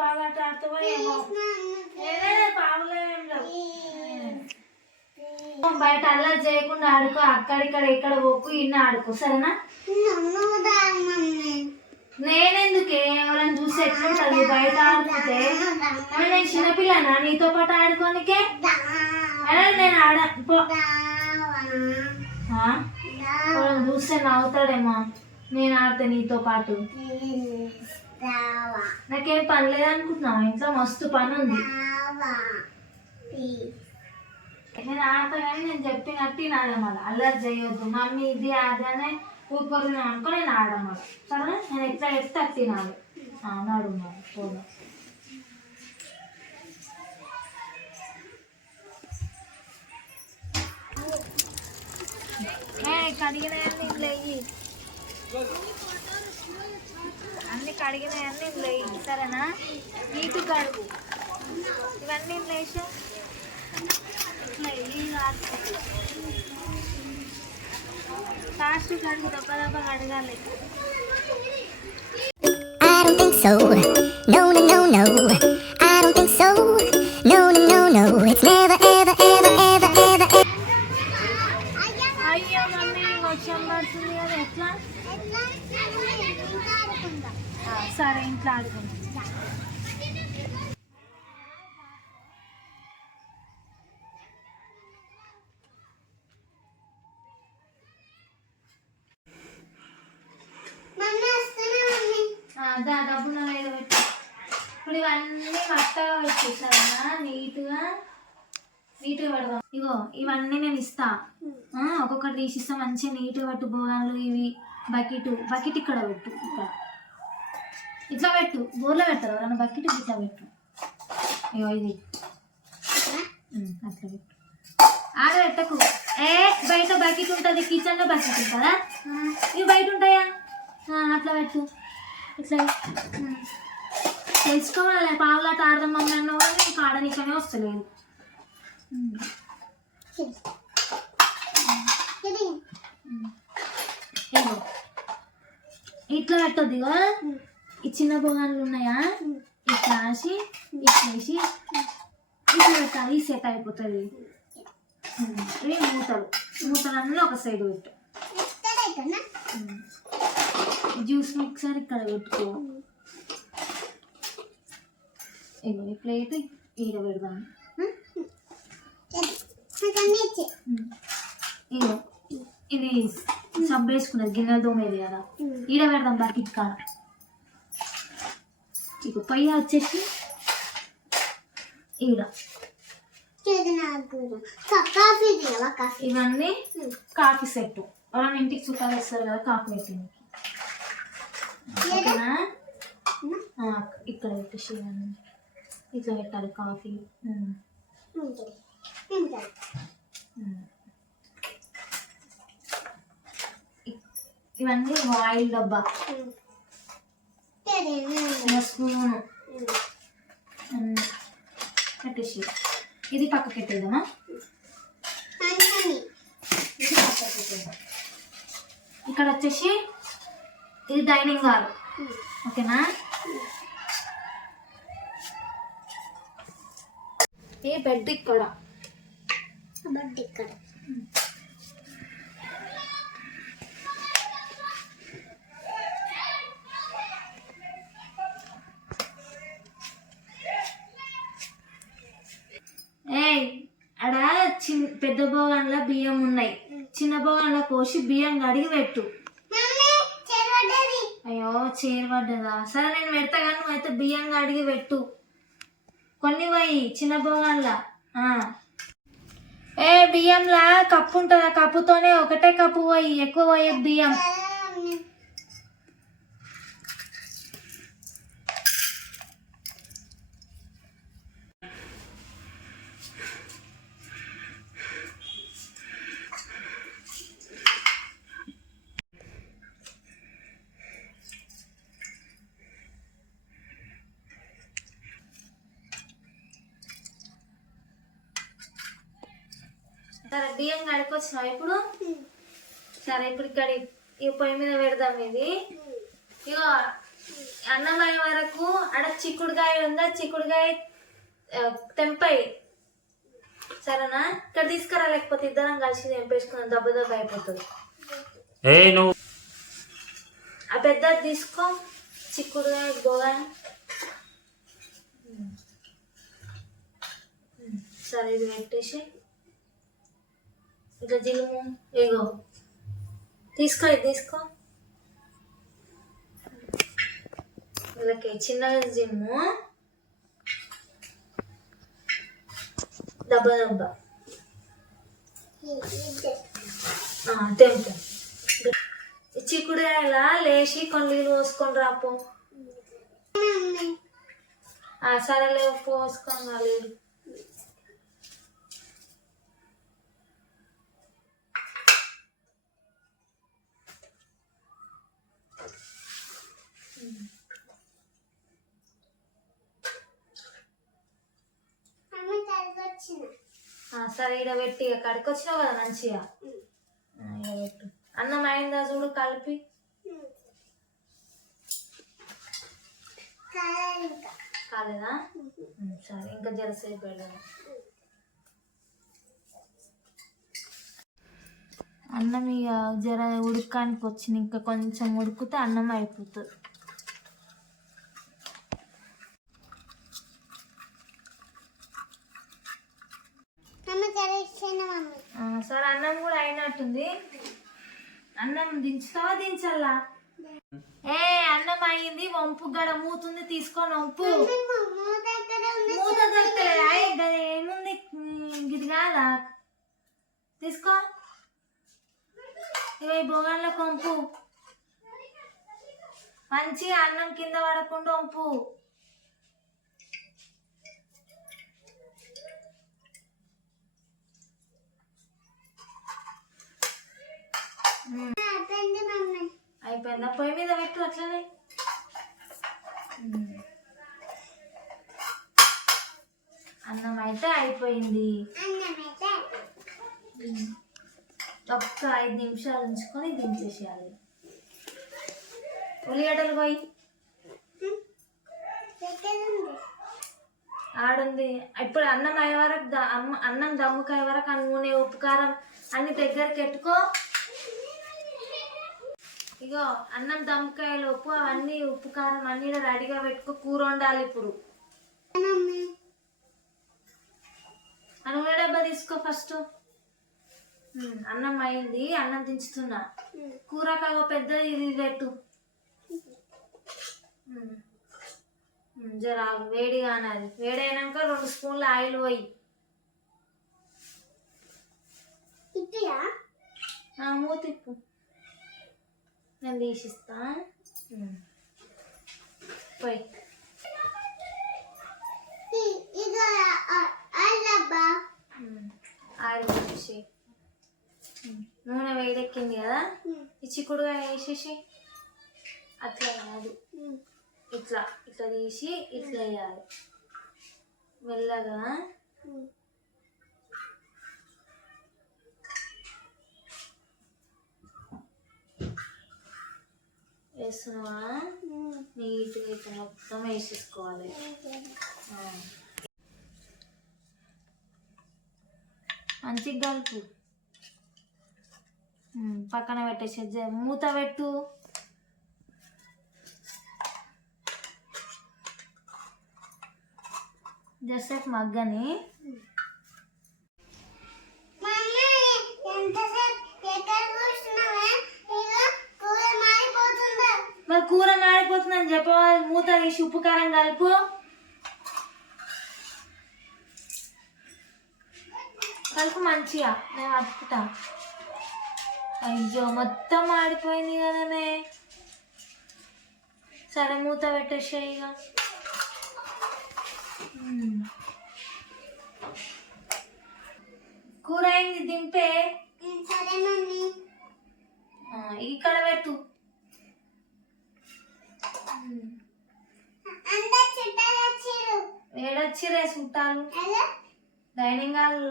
పావులాట ఆడుతావో ఏమో. పావులు ఏం లేవు. బయట అల్లరి చేయకుండా ఆడుకో. అక్కడిక్కడ ఇక్కడ పోకు, ఇన్న ఆడుకో సరేనా. నేనెందుకే ఎవరైనా చూసి ఎట్లుంటది బయట ఆడుకుంటే. నేను చిన్నపిల్లనా నీతో పాటు ఆడుకోనికే? నేను చూస్తే నవ్వుతాడేమో నేను ఆడితే నీతో పాటు. నాకేం పని లేదనుకుంటున్నావు, ఇంట్లో మస్తు పని ఉంది. నేను ఆడతా కానీ నేను చెప్పినట్టు నాడే మళ్ళీ అల్లరి చేయొద్దు. మమ్మీ ఇది అది అని ఊరుకోరు అనుకో. నేను ఆడమా సరే. నేను ఎట్లా చెప్తే అది తినాలి. నాడు మరి పోదాం. కడిగినాయన్నీ లేయి, అన్ని కడిగినాయన్నీ లేయి సరేనా. నీటి కడుగు ఇవన్నీ లేచా ఫాస్ట్ కడుగు, దెబ్బ దెబ్బ కడగాలి. I don't think so. No, no, no, no. I don't think so. No, no, no, no. It's never, ever, ever, ever, ever. అయ్యో మమ్మీ వర్షం పడుతుంది కదా ఎట్లా? సరే ఇంట్లో ఆడుకుందాం. డబ్బులు ఏదో పెట్టు. ఇప్పుడు ఇవన్నీ మట్టగా పెట్టేసారా నీట్గా పెడదాం. ఇగో ఇవన్నీ నేను ఇస్తా, ఒక్కొక్కటి తీసి ఇస్తా. మంచిగా నీట్గా పెట్టు. బోగాన్లు ఇవి బకెట్ ఇక్కడ పెట్టు. ఇక్కడ ఇట్లా పెట్టు. బోర్లో పెట్టరు ఎవరన్నా బకెట్ ఇట్లా పెట్టు. ఇగో ఇది అట్లా పెట్టు. ఆడ పెట్టకు. బయట బకెట్ ఉంటుంది, కిచెన్లో బకెట్ ఉంటుందా? ఇవి బయట ఉంటాయా? అట్లా పెట్టు. ఇట్లా తెలుసుకోవాలి. పావులాట ఆడదాం మమ్మీ అన్న కూడా నీకు ఆడనికనే వస్తలేదు. ఇట్లా పెట్టద్దు. ఇగో ఈ చిన్న బొగాన్లు ఉన్నాయా, ఇట్లా వేసి ఇట్లా వేసి ఇట్లా పెట్టాలి. ఈ సెట్ అయిపోతుంది. ఇవి మూతలన్నీ ఒక సైడ్ పెట్టు. జ్యూస్ మిక్సర్ ఇక్కడ పెట్టుకో. ఇగో ఈ ప్లేట్ ఈడ పెడదాం. ఇగో ఇది సబ్బు వేసుకున్నది, గిన్నెలు తోమేది కదా, ఈడ పెడదాం బకెట్ కాడ. ఇక పొయ్యి వచ్చేసి ఈడ. ఇవన్నీ కాఫీ సెట్. ఎవరైనా ఇంటికి చుట్టాలు వేస్తారు కదా కాఫీ పెట్టింది. ఓకేనా? ఇక్కడ పెట్టేసి ఇట్లా పెట్టాలి కాఫీ. ఇవన్నీ ఆయిల్ డబ్బా, స్పూను పెట్టేసి ఇది పక్కకి పెట్టేద్దామా. ఇక్కడ వచ్చేసి ఇది డైనింగ్ హాల్. ఓకేనా? ఈ బెడ్ ఇక్కడ. అడ పెద్ద బోగాన్ల బియ్యం ఉన్నాయి, చిన్న బోగాన్ల కోసి బియ్యం కడిగి పెట్టు. అయ్యో చీర పడ్డదా? సరే నేను పెడతా కానీ నువ్వైతే బియ్యం కడిగి పెట్టు. కొన్ని పోయి చిన్న బోగాన్ల. బియ్యంలా కప్పు ఉంటుంది, ఆ కప్పుతోనే ఒకటే కప్పు పోయి, ఎక్కువ పోయే బియ్యం. సరే బియ్యం కడుకొచ్చినావు ఇప్పుడు. సరే ఇప్పుడు ఇక్కడ ఈ పొయ్యి మీద పెడదాం. ఇది ఇగో అన్నం అయ్యే వరకు ఆడ చిక్కుడుకాయ ఉందా, చిక్కుడుకాయ తెంపై సరేనా. ఇక్కడ తీసుకురా, లేకపోతే ఇద్దరం కలిసి తెంపేసుకున్నాం, దెబ్బ దెబ్బ అయిపోతుంది. నువ్వు ఆ పెద్దది తీసుకో, చిక్కుడుకాయ గోగా. సరే ఇది పెట్టేసి ఇట్లా జిలుము. ఏగో తీసుకో, ఇది తీసుకో. వీళ్ళకి చిన్నగా జిమ్ము, దెబ్బ దెబ్బ తెంపు. చిక్కుడుకాయలా లేచి కొన్ని నీళ్ళు పోసుకొని రాపో. సరేలే పోసుకొని రాలేదు. సరే ఇక్కడ పెట్టి కడికి వచ్చినావు కదా మంచిగా. ఇక్కడ పెట్టు. అన్నం అయిందా చూడు కలిపి. కాలేదా? సరే ఇంకా జరసేపు పెడదాం. అన్నం ఇక జర ఉడకానికి వచ్చింది, ఇంకా కొంచెం ఉడికితే అన్నం అయిపోతుంది. సరే అన్నం కూడా అయినట్టుంది. అన్నం దించుతావా దించల్లా? అన్నం అయ్యింది, వంపు గడ మూతుంది, తీసుకొని వంపు. మూత దొరకలేదు ఏముంది, ఇది కాదా, తీసుకో. ఇక ఈ బొగన్లో వంపు, మంచిగా అన్నం కింద పడకుండా వంపు. అయిపోయిందా? పొయ్యి మీద పెట్టు అట్లనే. అన్నం అయితే అయిపోయింది. ఒక్క 5 నిమిషాలు ఉంచుకొని దించేసేయాలి. ఉల్లిగడ్డలు పోయి ఆడుంది. ఇప్పుడు అన్నం అయ్యే వరకు అన్నం దమ్ముకాయ వరకు ఆ నూనె ఉప్పు కారం అన్ని దగ్గరికి ఎట్టుకో. ఇగో అన్నం దమ్ముకాయలు ఉప్పు అవన్నీ ఉప్పు కారం అన్ని రెడీగా పెట్టుకో. కూర వండాలి ఇప్పుడు. నూనె డబ్బా తీసుకో ఫస్ట్. అన్నం అయింది, అన్నం దించుతున్నా. కూర కాగో పెద్దది ఇది పెట్టు. జర వేడిగా అన్నది. వేడైనాక 2 స్పూన్ల ఆయిల్ పోయి. మూతిప్పు, నేను తీసిస్తా. పోయి ఆయిల్ వేసేసి నూనె వేడెక్కింది కదా, ఈ చిక్కుడుగా వేసేసి అట్లా కాదు, ఇట్లా ఇట్లా తీసి ఇట్లా వేయాలి మెల్లగా. వేస్తున్నావా? నీట్గా ఇట్లా మొత్తం వేసేసుకోవాలి. మంచిగా కలుపు. పక్కన పెట్టేసి మూత పెట్టు. జస్ట్ మగ్గని. మరి కూర మాడిపోతుందని చెప్పవాలి. మూత తీసి ఉప్పు కారం కలుపు. కలుపు మంచిగా, నేను అతుకుతా. అయ్యో మొత్తం మాడిపోయింది కదనే. సరే మూత పెట్టేసే. ఇక కూర అయింది, దింపే. ఇక్కడ పెట్టు. ఏడొచ్చిరే చుట్టాలు. డైనింగ్ హాల్,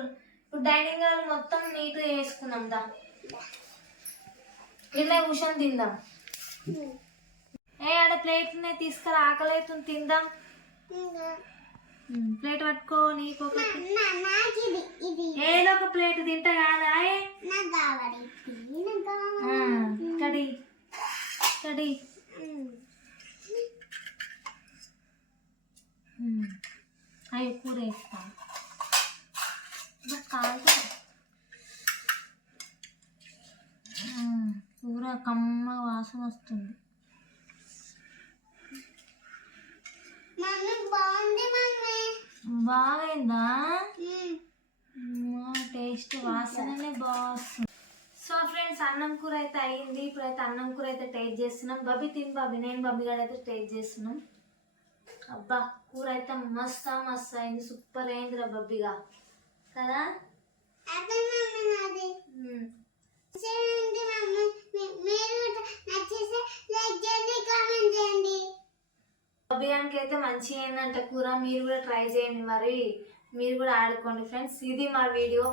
ఇప్పుడు డైనింగ్ హాల్ మొత్తం నీట్గా వేసుకున్నాం. దా ఇలా కూర్చొని తిందాం. ఏ ఆడ ప్లేట్నే తీసుకురా, ఆకలి అవుతుంది, తిందాం. ప్లేట్ పట్టుకో, నీకు ఏదో ఒక ప్లేట్ తింటా కాదా. కడి కడి అయ్యో కూర వేస్తా కాదు. కూర కమ్మ వాసన వస్తుంది. బాగైందా? టేస్ట్ వాసననే బాగుంది. సో ఫ్రెండ్స్, అన్నం కూర అయితే అయ్యింది. ఇప్పుడైతే అన్నం కూర అయితే టేస్ట్ చేస్తున్నాం. బబ్బి తిని బబ్బి, నేను బబ్బి గారు అయితే టేస్ట్ చేస్తున్నాం. అబ్బా కూర అయితే మస్తు మస్తు అయింది, సూపర్ అయిందిరా బబ్బిగా కదా. బబ్బిగానికి అయితే మంచిగా అయిందంట కూర. మీరు కూడా ట్రై చేయండి, మరి మీరు కూడా ఆడుకోండి ఫ్రెండ్స్. ఇది మా వీడియో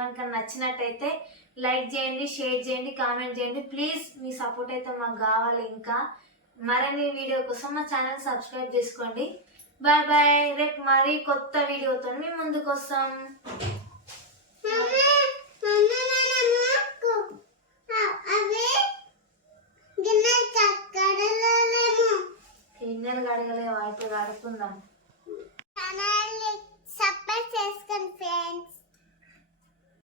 కనుక నచ్చినట్టయితే లైక్ చేయండి, షేర్ చేయండి, కామెంట్ చేయండి. ప్లీజ్ మీ సపోర్ట్ అయితే మాకు కావాలి. ఇంకా మరిన్ని వీడియో కోసం మా ఛానల్ సబ్స్క్రైబ్ చేసుకోండి. Bye bye. రేపు మరి కొత్త వీడియోతో మేము ముందుకు వస్తాం. గిన్నెలు కడగలే, వాటితో కడుకుందాం. ఛానల్ సబ్స్క్రైబ్ చేసుకోండి ఫ్రెండ్స్.